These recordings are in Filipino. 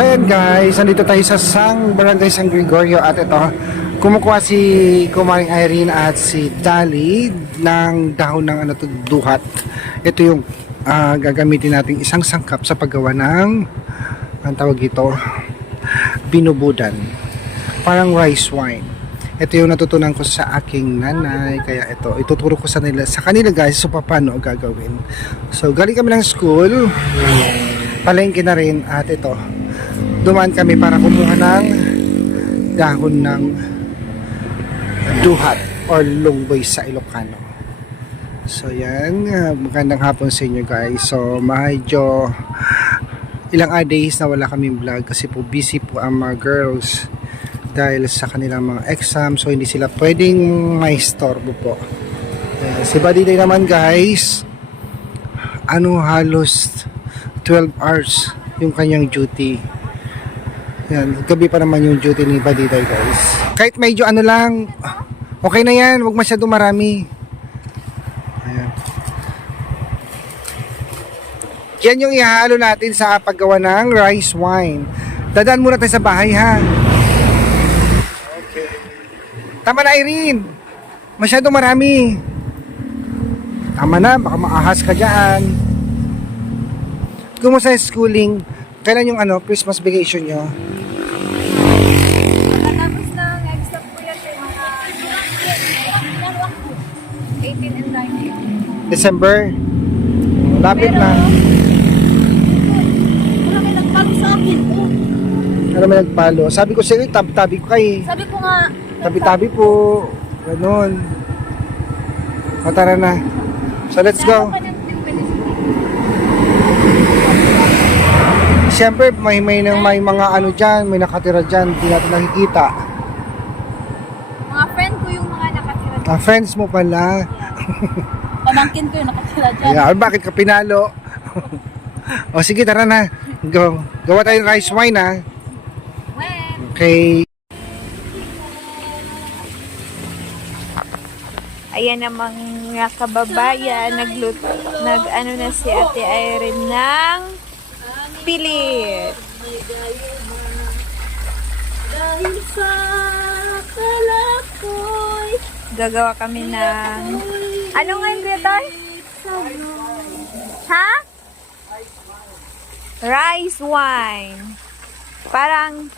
So ayan guys, nandito tayo sa Barangay San Gregorio at ito, kumukuha si Kumaring Irene at si Dali ng dahon ng duhat. Ito yung gagamitin nating isang sangkap sa paggawa ng, ang tawag ito, binubudan. Parang rice wine. Ito yung natutunan ko sa aking nanay, kaya ito, ituturo ko sa kanila guys, so paano gagawin. So galing kami ng school, palengke na rin, at ito, dumaan kami para kumuha ng dahon ng duhat or lungboy sa Ilocano. So yan, magandang hapon sa inyo guys. So medyo ilang days na wala kaming vlog kasi po busy po ang mga girls dahil sa kanilang mga exam, so hindi sila pwedeng maistorbo po. Si Buddy Day naman guys, halos 12 hours yung kanyang duty. Yan, gabi pa naman yung duty ni Buddy Day guys. Kahit medyo lang, okay na yan, huwag masyado marami. Ayan. Yan yung ihahalo natin sa paggawa ng rice wine. Dadaan muna tayo sa bahay ha. Okay. Tama na Irene, masyado marami. Tama na, baka maahas ka dyan. Kumusta yung schooling? Kailan yung Christmas vacation nyo? Tapos ng exam ko yan mga 18 and 19. December? Lapit na. Wala may nagpalo sa akin. Ano may nagpalo? Sabi ko sa'yo, tabi-tabi ko kayo. Sabi ko nga, Tabi-tabi po. Ganun. O tara na. So let's go. Siyempre, may mga dyan, may nakatira dyan, hindi natin nakikita. mga friend ko yung mga nakatira dyan. Friends mo pala. Pamangkin ko yung nakatira dyan. Ayan, bakit ka pinalo? O sige, tara na. Go. Gawa tayo ng rice wine ha. When? Okay. Ayan namang mga kababayan, nag-ano na si Ate Irene ng pilit. Dahil sa kalakoy, gagawa kami ng ano nga yung Gretoy? Ha? Rice wine. Parang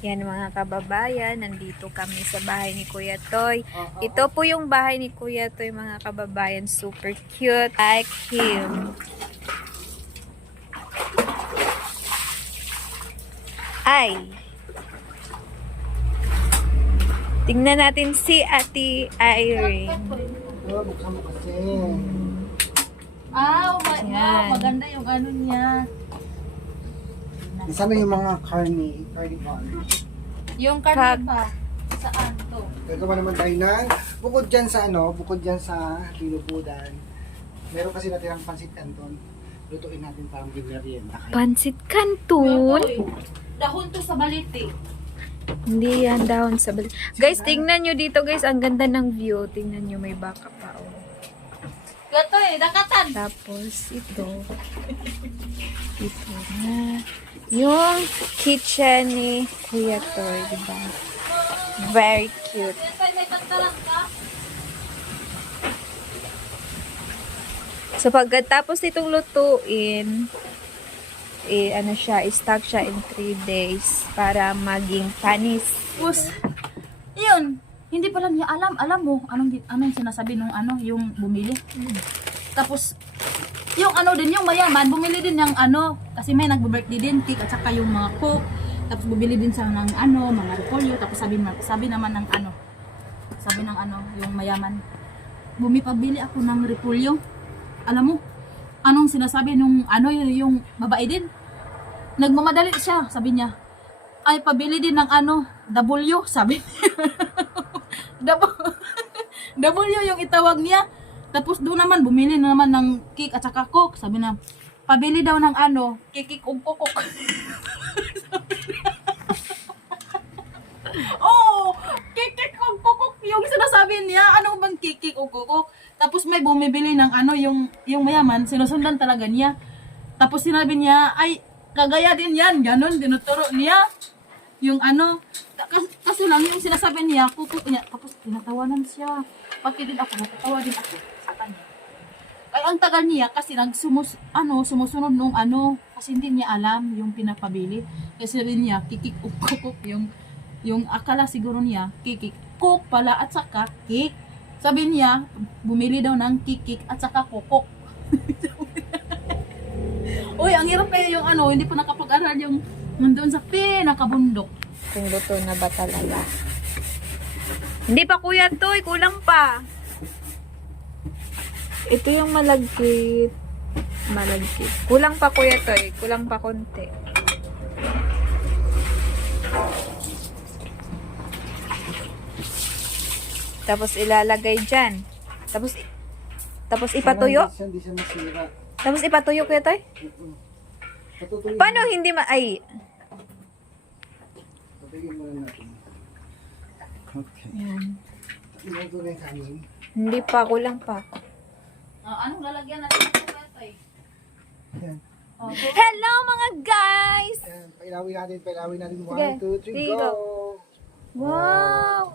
yan mga kababayan, nandito kami sa bahay ni Kuya Toy. Ito po yung bahay ni Kuya Toy mga kababayan, super cute, like him. Ay, tingnan natin si Ate Irene. Buksan mo kasi. Maganda yung ano niya. Sana yung mga carne bar. Yung karne ba? Saan to? Gagawa naman tayo ng bukod dyan sa binubudan. Meron kasi natirang pansit canton. Lutuin natin parang merienda. Pansit Canton? Dahon to sa baliti. Hindi yan dahon sa balik. Guys, tingnan nyo dito guys. Ang ganda ng view. Tingnan nyo, may baka pa. Oh. Gato dakatan. Tapos, ito. Ito na. Yung kitchen ni Kuya Toy, diba? Very cute. May tantaran ka? So, pagkatapos itong lutuin, i-stock siya in 3 days para maging panis. Tapos, yun. Hindi pa lang niya alam mo, anong sinasabi nung yung bumili. Tapos, yung din, yung mayaman, bumili din ng kasi may nagbo-birthday din, cake, at saka yung mga coke. Tapos, bumili din sa ng mga repolyo. Tapos, sabi naman ng yung mayaman, bumipabili ako ng repolyo. Alam mo, anong sinasabi nung yung babae din? Nagmamadali siya, sabi niya. Ay, pabili din ng W, sabi niya. W yung itawag niya. Tapos doon naman, bumili na naman ng cake at saka coke. Sabi na, pabili daw ng kikik ugkokok. Oh, kikik ugkokok yung sinasabi niya. Ano bang kikik ugkokok? Tapos may bumibili ng yung mayaman, sinusundan talaga niya. Tapos sinabi niya, ay, kagaya din yan. Ganon, dinuturo niya. Yung ano, kasi lang yung sinasabi niya, kuko niya. Tapos tinatawanan siya. Pati din ako, natatawa din ako sa kanya. Ay, ang tagal niya kasi sumusunod nung ano, kasi hindi niya alam yung pinapabili. Kasi sabi niya, kikik ukuk, yung akala siguro niya, kikik cook pala at saka cake. Sabi niya, bumili daw ng kikik at saka kokok. Uy, ang hirap kaya yung ano, hindi pa nakapag-aral yung nandun sa pinakabundok. Kung luto na ba talaga? Hindi pa kuya Toy, kulang pa. Ito yung malagkit. Malagkit. Kulang pa kuya Toy, kulang pa konti. Tapos ilalagay dyan. Tapos ipatuyo. Hindi siya masira. Tapos ipatuyo kuya Toy. Patutuloy. Paano hindi ay, Patuloy muna natin. Okay. yan. Ilang na yung kanin. Hindi pa, kulang pa. Anong lalagyan natin ng ito eh? Yan. Hello mga guys! Yan. Pailawin natin. 1, 2, 3, Sige, go! Wow!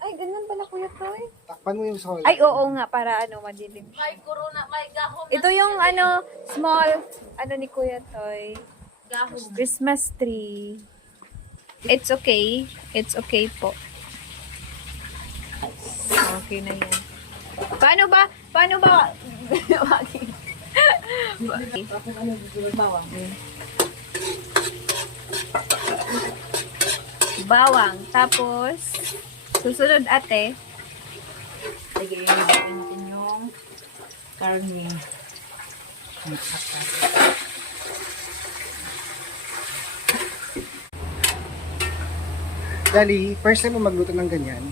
Ay, ganun pala kuya Toy. Takpan mo yung sol. Ay, oo nga, para ano, madilim. May corona, may gahom Ito yung ano, small, ano ni kuya Toy. gahom. Christmas tree. It's okay. It's okay po. Okay na yan. Paano ba? Bawang. Bawang. Tapos, susunod ate. Sige, ilagay natin yung karne. Dali, first time mo magluto ng ganyan.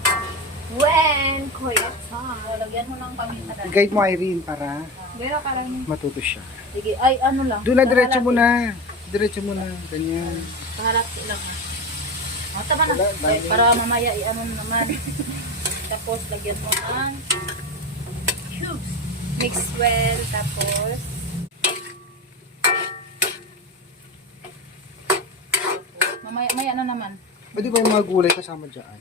When, kuya Toy. Lagyan mo ng paminta dahil. Guide mo Irene para Pero karami. matuto siya. Sige, ay ano lang. Doon na, diretso mo na. Diretso mo na. Ganyan. Paharap lang ha. O, tama na. Wala, Eh, dami. para mamaya i-ano naman. Tapos, lagyan mo ng cubes. Mix well. Tapos, Mamaya na naman. Pwede ba yung mga gulay kasama dyan?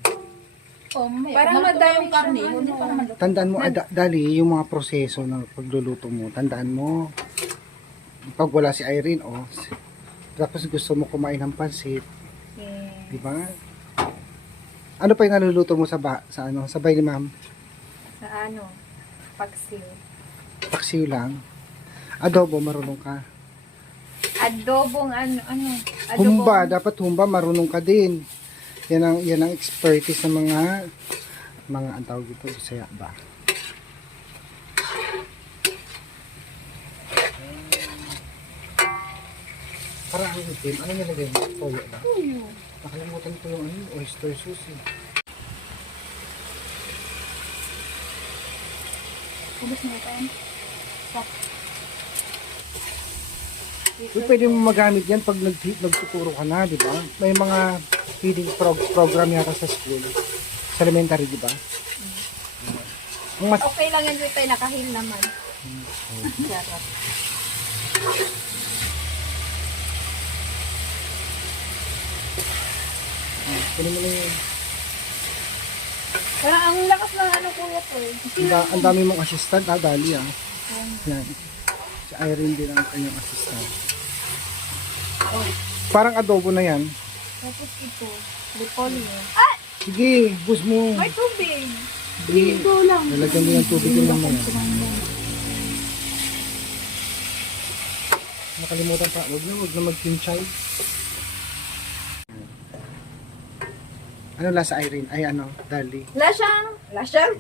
O, mamaya. Parang Pag naluto na madami yung karne, siyang hindi ano. pa naman luto. Tandaan mo, Dali, yung mga proseso ng pagluluto mo, tandaan mo. Pag wala si Irene, tapos gusto mo kumain ng pansit, yeah. di ba? Ano pa yung naluluto mo sa sabay ni ma'am? Sa ano, pagsil. Paksiw lang. Adobo, marunong ka. Adobong ano, Humba, dapat humba, marunong ka din. Yan ang expertise ng mga ang tawag dito, Bisaya ba? Para ang itim, ano nilagay mo? Toyo ba? Nakalimutan ko yung oyster sauce eh. Ubus mo ito. Uy, pwede mo magamit yan pag nagtuturo ka na, di ba? May mga feeding program yata sa school. Sa elementary, di ba? Ang mas Okay lang yan, Rita, nakahil naman. Kunin mo na yun. Parang ang lakas ng ano kuya to eh. Ang dami mong assistant, Dali ah. Yan. Si Irene din ang kanyang assistant. Parang adobo na yan. Tapos ito, repolyo. Ah! Sige, bus mo. May tubig! Sige, lalagyan mo yung tubig yung mamaya. Nakalimutan pa. Huwag na mag-kimchay. Ano lasa Irene? Ay ano, Dali. Lasyang! Lasyang?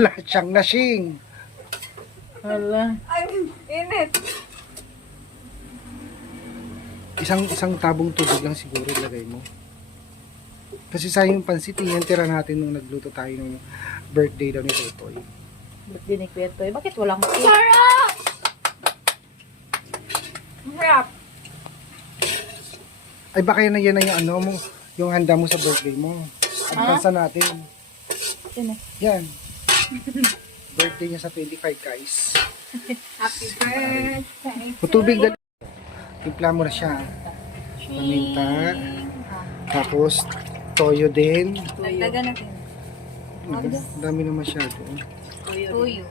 Lasyang nasing. Hala. Ay, init. Isang tabong tubig lang siguro ilagay mo. Kasi sayang yung pansit, yung tira natin nung nagluto tayo ng birthday daw ni Totoy. Ba't din ikweto eh? Bakit walang cake? Sarap! Sarap! Ay baka yan na yung ano mo, yung handa mo sa birthday mo. Advance na natin. Yan eh. Yan. birthday niya sa 25, guys. Happy birthday. Tubig na. Timpla mo na siya. Paminta. Tapos, toyo din. Dagdagan natin. Dami na masyado. Tuyo.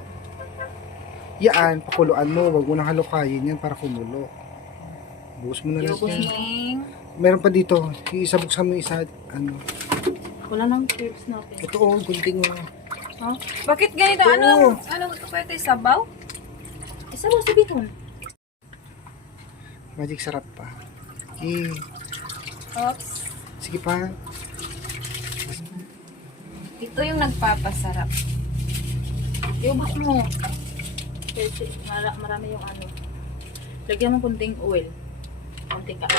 Yan, pakuluan mo. Huwag mo nang halukayin yan para kumulo. Buhos mo na lang yan. Ning. Meron pa dito. Isabuksan mo isa. Ano. Wala nang chips natin. Ito oh, kunting oh. Huh? Bakit ganito? Oo. Ano ito pwede? Sabaw? Isa mo sa bihon. Magic sarap pa. Okay. Oops. Sige pa. Ito yung nagpapasarap. Iubos mo. Kasi marami yung ano. Lagyan mo kunting oil. Kunting ka.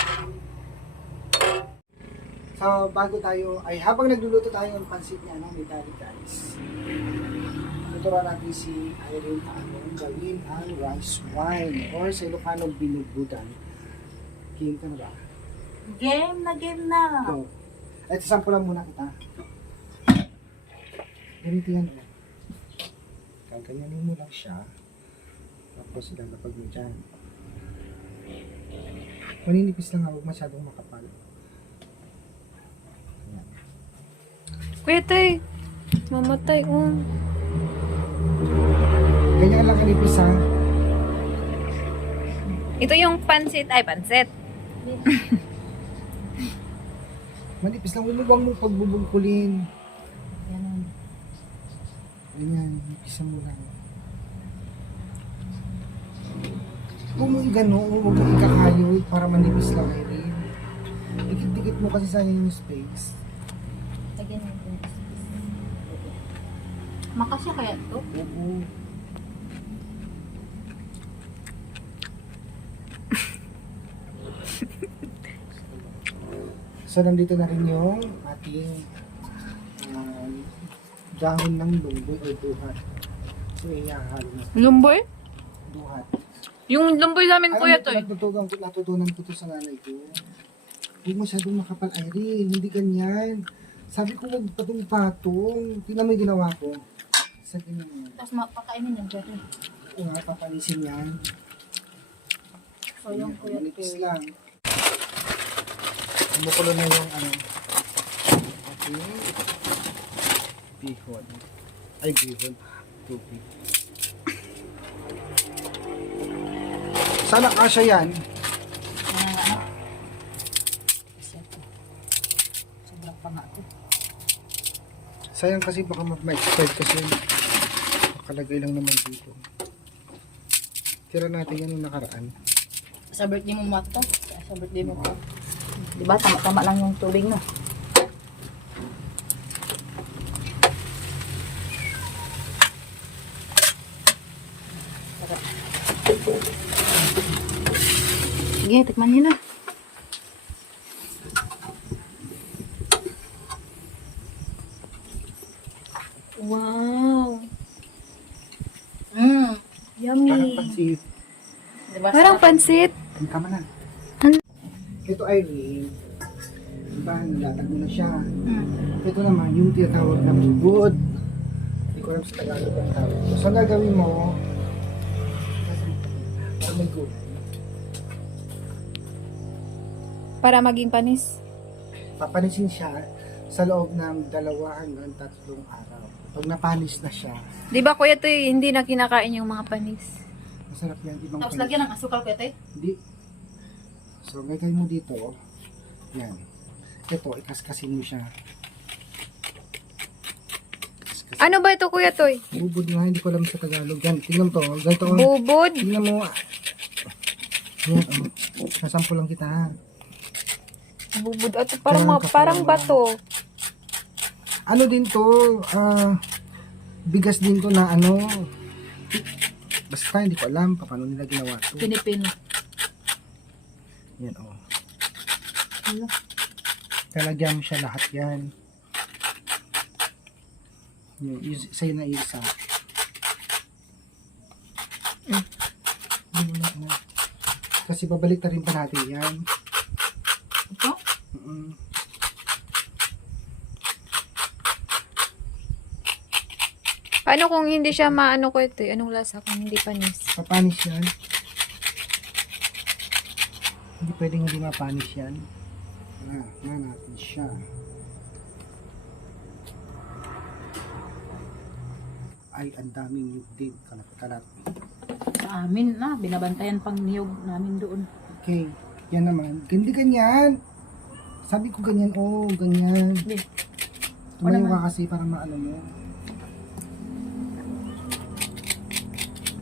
So, bago tayo, ay habang nagluluto tayo ng pansit niya, no, may dali guys. Tuturuan natin si Irene paano gawin ang rice wine or sa Ilocano binubudan. Game ka na ba? Game na. Go. Ito, sampulan muna kita. Ganito yan. Oh. Kaganyanin mo lang siya. Tapos ilalapag mo dyan. Maninipis lang, huwag masyadong makapal. Kuya Tay, mamatay. Ganyan lang kanipis ha. Ito yung pansit. Ay, pansit. Manipis lang, huwag mo pagbubungkulin. Yan. Ganyan, nipisan mo lang. Huwag mo i-gano, huwag mo ikakayod para manipis lang kayo. Dikit-dikit mo kasi sa yung space. Lagyan mo. Makasya kaya ito? Oo. So, nandito na rin yung ating dahon ng lumboy o duhat. So, ihahalo na. Lumboy? Duhat. Yung lumboy sa amin, Kuya Toy. Natutunan ko to sa nanay ko. Huwag masyadong makapal, Irene. Hindi ganyan. Sabi ko, huwag patong-patong. Tingnan mo yung ginawa ko. Sa ganyan mo. Tapos mapakainin yung dyan. Oo nga, papalisin yan. So yung kuya Manipis lang. Kumukulo na yung ano. Okay. Bihon. Ay, bihon. Tubig. Sana kasya yan. Sobrang panga ko. Sayang kasi baka ma-expired kasi nakalagay lang naman dito. Tira natin yan yung nakaraan. Sa birthday mo mato. Sa birthday mo pa. Diba? Tama-tama lang yung tubig no. Sige, tikman niyo na. Wow. Mmm. Parang Yummy. pansit. Diba? Parang pansit. Tama na. Ano? Ito Irene. Diba, nilatag mo na siya. Mm. Ito naman, yung tinatawag na bubod. Hindi ko alam sa Tagalog ang tawag. So, ang gagawin mo, para may gulay. Para maging panis. Papanisin siya sa loob ng 2 hanggang 3 araw. Pag napanis na siya, Di ba, Kuya Toy, hindi na kinakain yung mga panis? masarap yan. Ibang Tapos panis. lagyan ng asukal ko ito eh. Hindi. So, gagawin mo dito. Yan. Ito, ikaskasin mo siya. Ano ba ito, Kuya Toy? Bubod nga, hindi ko alam sa Tagalog. Yan, tingnan to. Ganito. Bubod? Tingnan mo. Yan, nasampo lang kita ha. Bubod. At parang bato. Ano din to, bigas din to na ano, basta hindi ko alam paano nila ginawa to. Pinipino. Yan oh. Talagyan mo siya lahat yan. Sa'yo na isa. Kasi babalik na rin pa natin yan. Ito? Paano kung hindi siya maano ko ito? Anong lasa kung hindi panis? Papanis yan. Hindi pwedeng hindi mapanis yan. Na natin siya. Ay, ang daming niyog din. Kalat-kalat. Sa amin na, binabantayan pang niyog namin doon. Okay. Yan naman. Gandi ganyan. Sabi ko ganyan. Oh, ganyan. Hindi. Tumayo ka kasi para maano mo.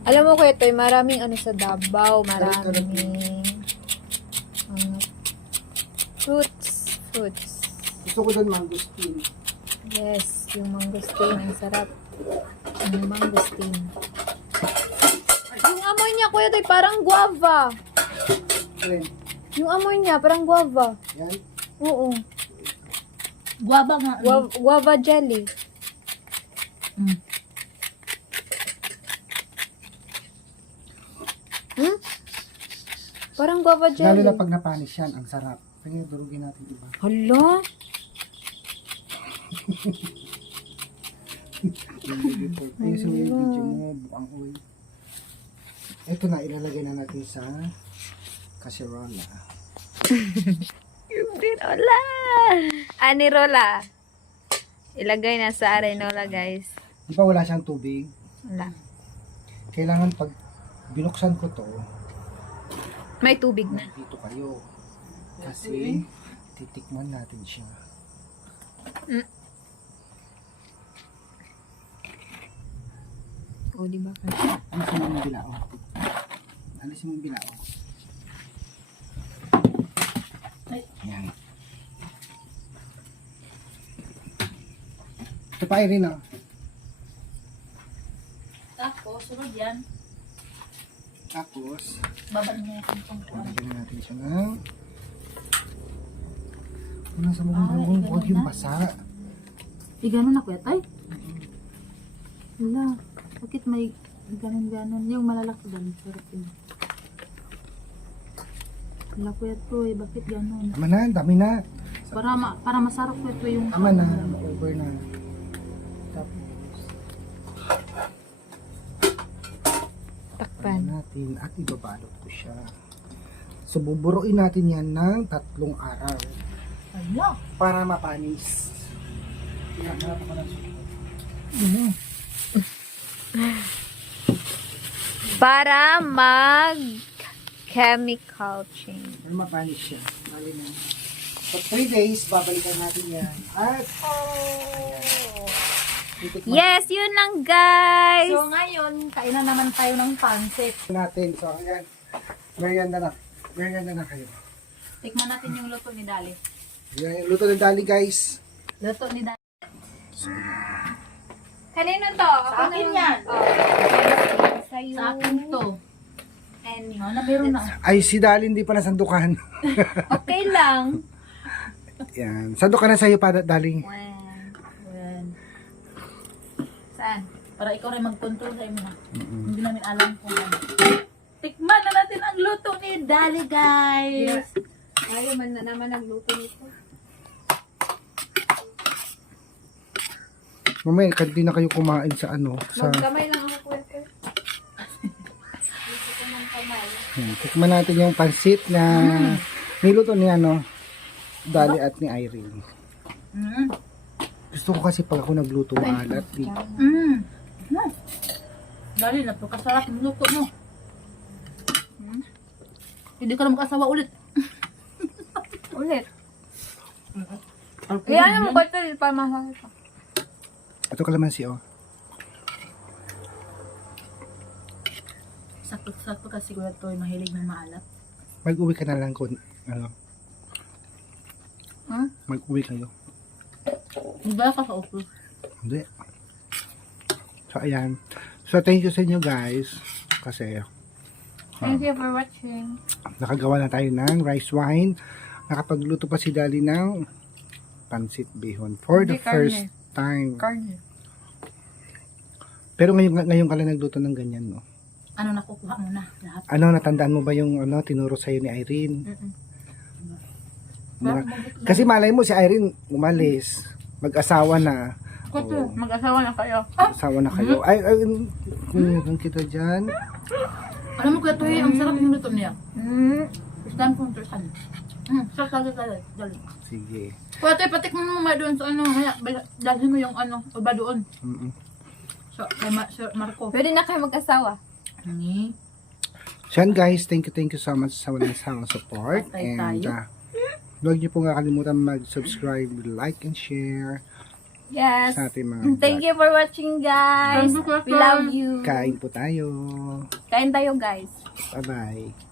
Alam mo ko ito, maraming ano sa Davao, maraming fruits. Gusto ko doon mangosteen. Yes, yung mangosteen, ang sarap. Yung mangosteen. Yung amoy niya, kuya, ito parang guava. Alin? Yung amoy niya, parang guava. Yan. Oo. Guaba nga. Guava jelly. Mm. Hmm? Parang guava Lalo jelly. na pag napanis yan, ang sarap. Kaya durugin natin iba. Hala? Ayusin mo yung video mo, buang oil. Ito na, ilalagay na natin sa casserole. Yung tinola. Anirola. Ilagay na sa arenola, guys. Di ba wala siyang tubig? Wala. Kailangan pag binuksan ko to, May tubig na. dito kayo. Kasi titikman natin siya. O, di ba? Alisin mo yung bilao. Alisin mo yung bilao. Ay. Yan. Ito pa rin ah. Tapos, sunod yan. Tapos, Babaan mo yung tungkuan. lagyan na natin siya ng nasa mabang huwag yung basa. Gano'n na, kuya, tay? Wala. Bakit may ganon-ganon? Yung malalaki doon. Sarap yun. Wala, kuya, to eh. Bakit ganon? Tama na, dami na. Para masarap, kuya, to yung... Tama na, over na. Tapos, Takpan. natin at ibabalot ko siya. So, buburuin natin yan ng 3 araw Wala. para mapanis. Hinahanap ako ng suko. Para mag chemical change. Para mapanis siya. Mali na. So, 3 days, babalikan natin yan. At, titikman Yes, yun lang, guys. So ngayon, kainan naman tayo ng pansit. natin. So, ayan. Merienda na. Merienda na kayo. Tikman natin yung luto ni Dali. Ayan, luto ng dali, guys. Luto ni Dali. Kanino to? Sa akin yan. Sa'yo. Sa akin to. And Na meron na. Ay, si Dali hindi pa nasandukan. okay lang. Yan. Sandukan na sa'yo para, Daling. Ayan. Saan? Para ikaw rin mag-control sa imo na. Hindi namin alam kung ano. Tikman na natin ang luto ni Dali, guys. Ayaw man na naman nagluto nito. Mamaya, hindi na kayo kumain sa ano. Sa, Magkamay lang ako, kwento. Gusto ko ng kamay. yan. Tikman natin yung pansit na niluto ni ano, Dali at ni Irene. Mm. Gusto ko kasi pag ako nagluto maalat. Di. Mm. Dali, napakasarap ng luto mo. Hindi ka na makasawa ulit. Ulit. Okay, Iyan mo ko ito, para mahal pa. Ito kalamansi, oh. Sakto-sakto kasi kuya to mahilig ng maalat. Mag-uwi ka na lang kung, ano, mag-uwi kayo. Hindi ba ka sa office? Hindi. So, ayan. So, thank you sa inyo, guys. Kasi, Thank you for watching. nakagawa na tayo ng rice wine. Nakapagluto pa si Dali ng pansit bihon for the Hindi, karne. first time. Carne. Pero ngayon ka lang nagluto ng ganyan, no? Ano nakukuha mo na lahat? Ano, natandaan mo ba yung ano, tinuro sa'yo ni Irene? Kasi malay mo si Irene umalis, mag-asawa na, Kuto, mag-asawa na kayo. Asawa na kayo. Ay, meron kita dyan. Alam mo kuya Toy, ang sarap yung luto niya. First time kong tursan. Sarap. Dali. Sige. Kuya Toy, patikman mo ma doon sa ano. Kaya, dalhin mo yung ano, iba doon. So, kay Sir Marco. Pwede na kayo mag-asawa. Ni. So yan guys, thank you so much sa walang sawang support. Patay And tayo. huwag niyo po nga kalimutan mag-subscribe, like, and share Yes. sa ating mga Thank you for watching, guys. Thank you, We love you. Kain po tayo. Kain tayo, guys. Bye-bye.